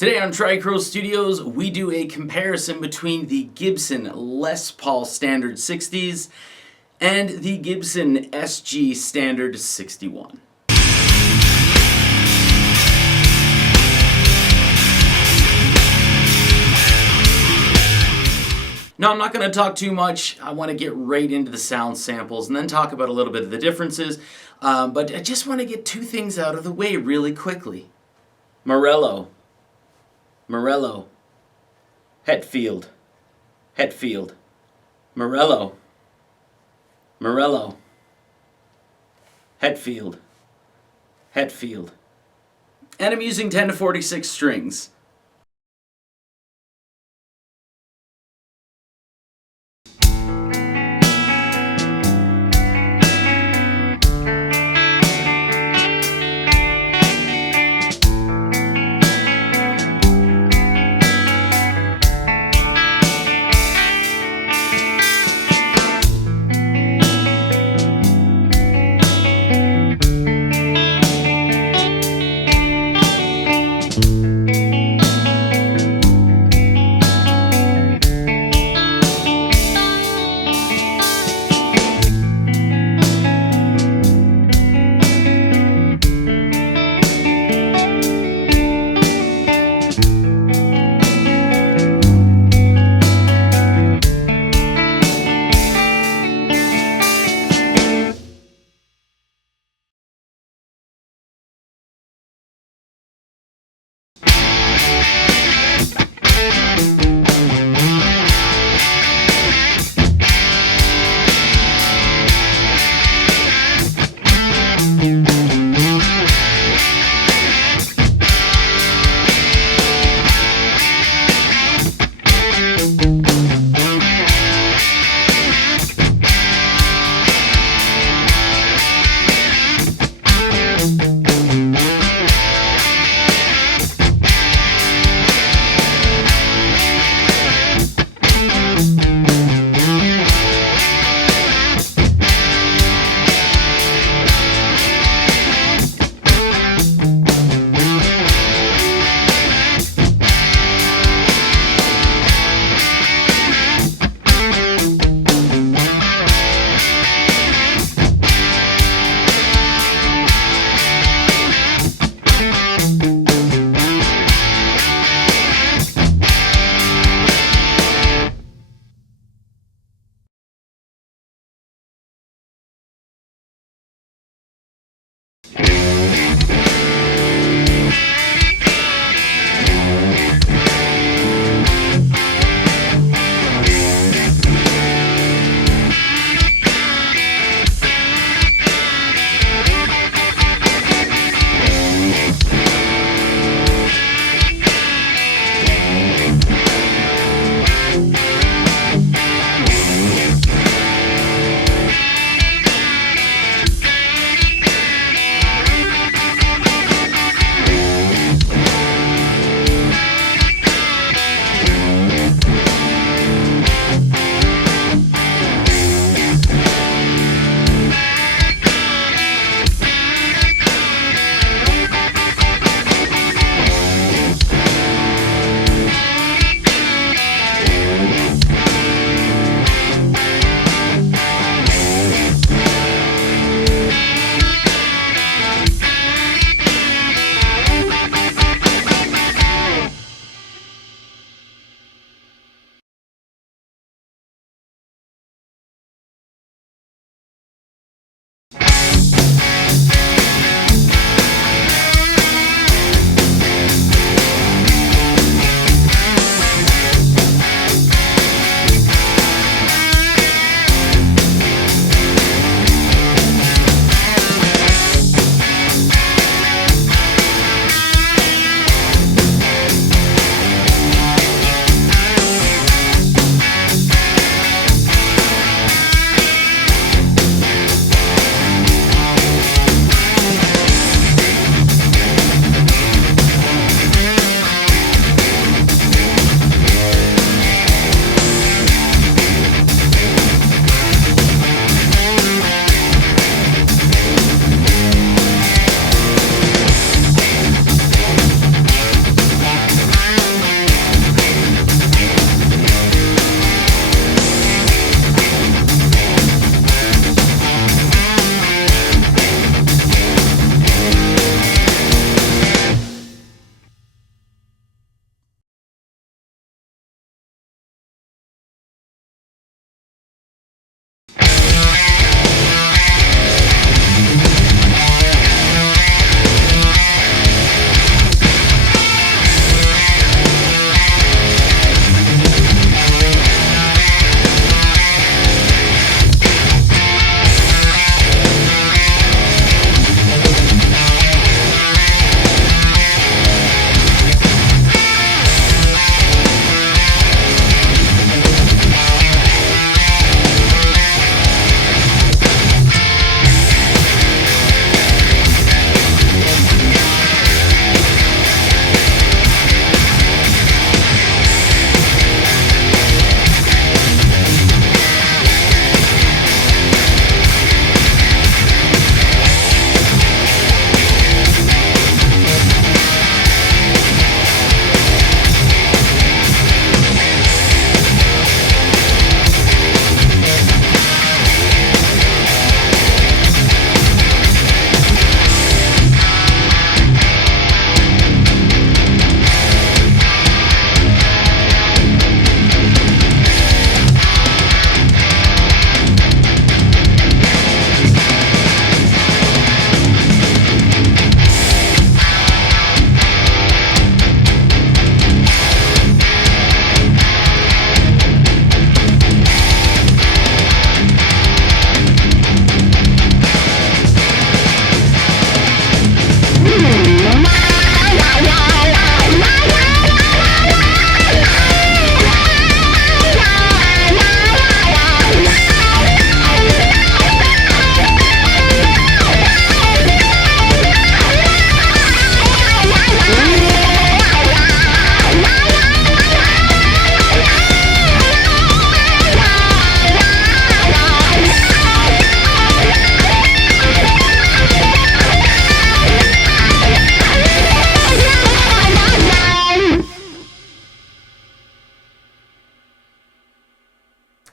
Today on Tricrow Studios, we do a comparison between the Gibson Les Paul Standard 60s and the Gibson SG Standard 61. Now, I'm not going to talk too much. I want to get right into the sound samples and then talk about a little bit of the differences. But I just want to get two things out of the way really quickly. Morello, Hetfield, Morello, Hetfield. And I'm using 10 to 46 strings.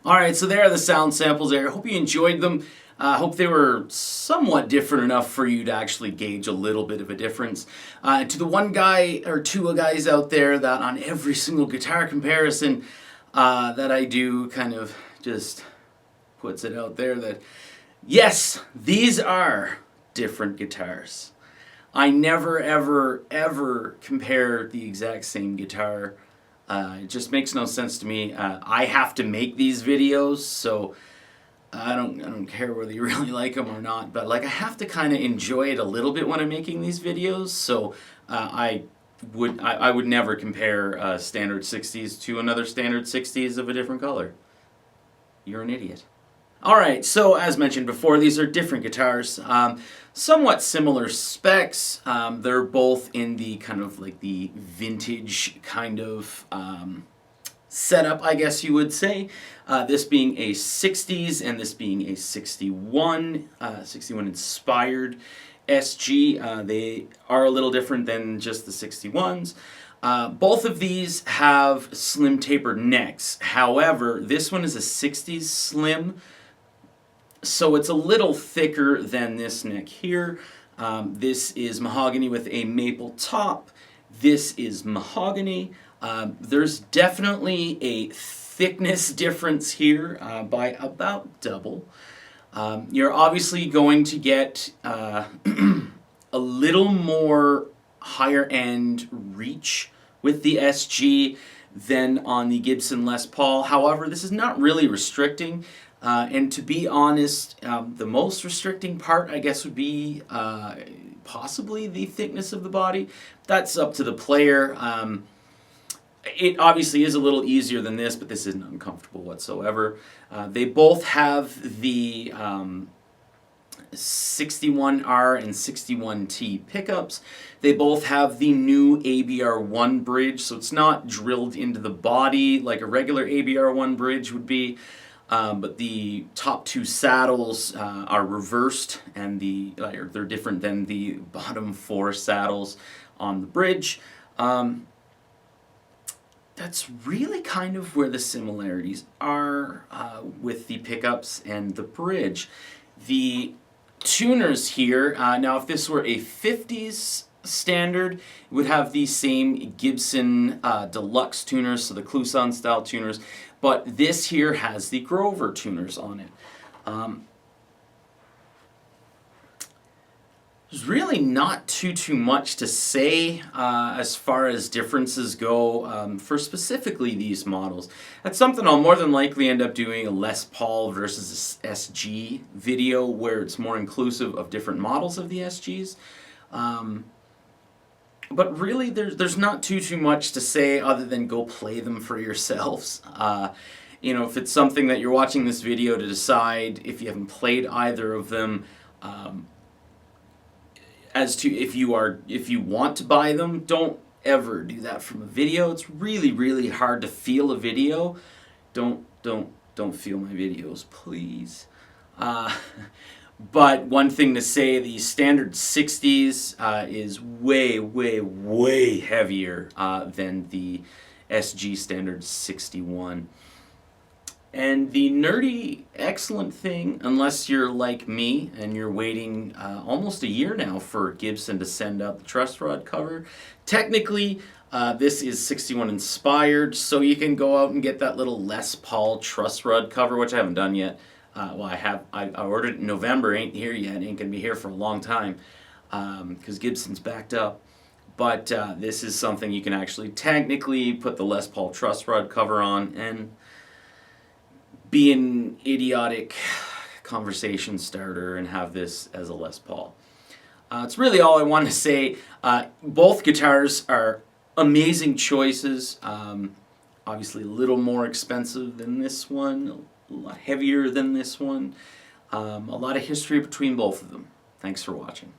Alright, so there are the sound samples there. I hope you enjoyed them. I hope they were somewhat different enough for you to actually gauge a little bit of a difference. To the one guy or two guys out there that on every single guitar comparison that I do kind of just puts it out there that yes, these are different guitars. I never ever compare the exact same guitar. It just makes no sense to me. I have to make these videos, so I don't care whether you really like them or not, but like I have to kind of enjoy it a little bit when I'm making these videos, so I would never compare standard 60s to another standard 60s of a different color. You're an idiot. Alright, so as mentioned before, these are different guitars, somewhat similar specs. They're both in the kind of like the vintage kind of setup, I guess you would say. This being a 60s and this being a 61 inspired SG. They are a little different than just the 61s. Both of these have slim tapered necks. However, this one is a 60s slim, so it's a little thicker than this neck here. This is mahogany with a maple top. This is mahogany. There's definitely a thickness difference here by about double. You're obviously going to get a little more higher end reach with the SG than on the Gibson Les Paul. However, this is not really restricting. And to be honest, the most restricting part, I guess, would be possibly the thickness of the body. That's up to the player. It obviously is a little easier than this, but this isn't uncomfortable whatsoever. They both have the 61R and 61T pickups. They both have the new ABR1 bridge, so it's not drilled into the body like a regular ABR1 bridge would be. But the top two saddles are reversed, and they're different than the bottom four saddles on the bridge. That's really kind of where the similarities are with the pickups and the bridge. The tuners here, now if this were a 50s standard, it would have the same Gibson deluxe tuners, so the Kluson style tuners, but this here has the Grover tuners on it. There's really not too much to say as far as differences go for specifically these models. That's something I'll more than likely end up doing a Les Paul versus a SG video where it's more inclusive of different models of the SGs. But really there's not too much to say other than go play them for yourselves. You know, if it's something that you're watching this video to decide if you haven't played either of them, as to if you want to buy them, don't ever do that from a video. It's really hard to feel a video. Don't feel my videos, please. But one thing to say, the standard 60s is way heavier than the SG standard 61. And the nerdy, excellent thing, unless you're like me and you're waiting almost a year now for Gibson to send out the truss rod cover, technically this is 61 inspired, so you can go out and get that little Les Paul truss rod cover, which I haven't done yet. Well, I ordered it in November, ain't here yet, ain't gonna be here for a long time because Gibson's backed up. But this is something you can actually technically put the Les Paul truss rod cover on and be an idiotic conversation starter and have this as a Les Paul. It's really all I want to say. Both guitars are amazing choices. Obviously a little more expensive than this one, a lot heavier than this one. A lot of history between both of them. Thanks for watching.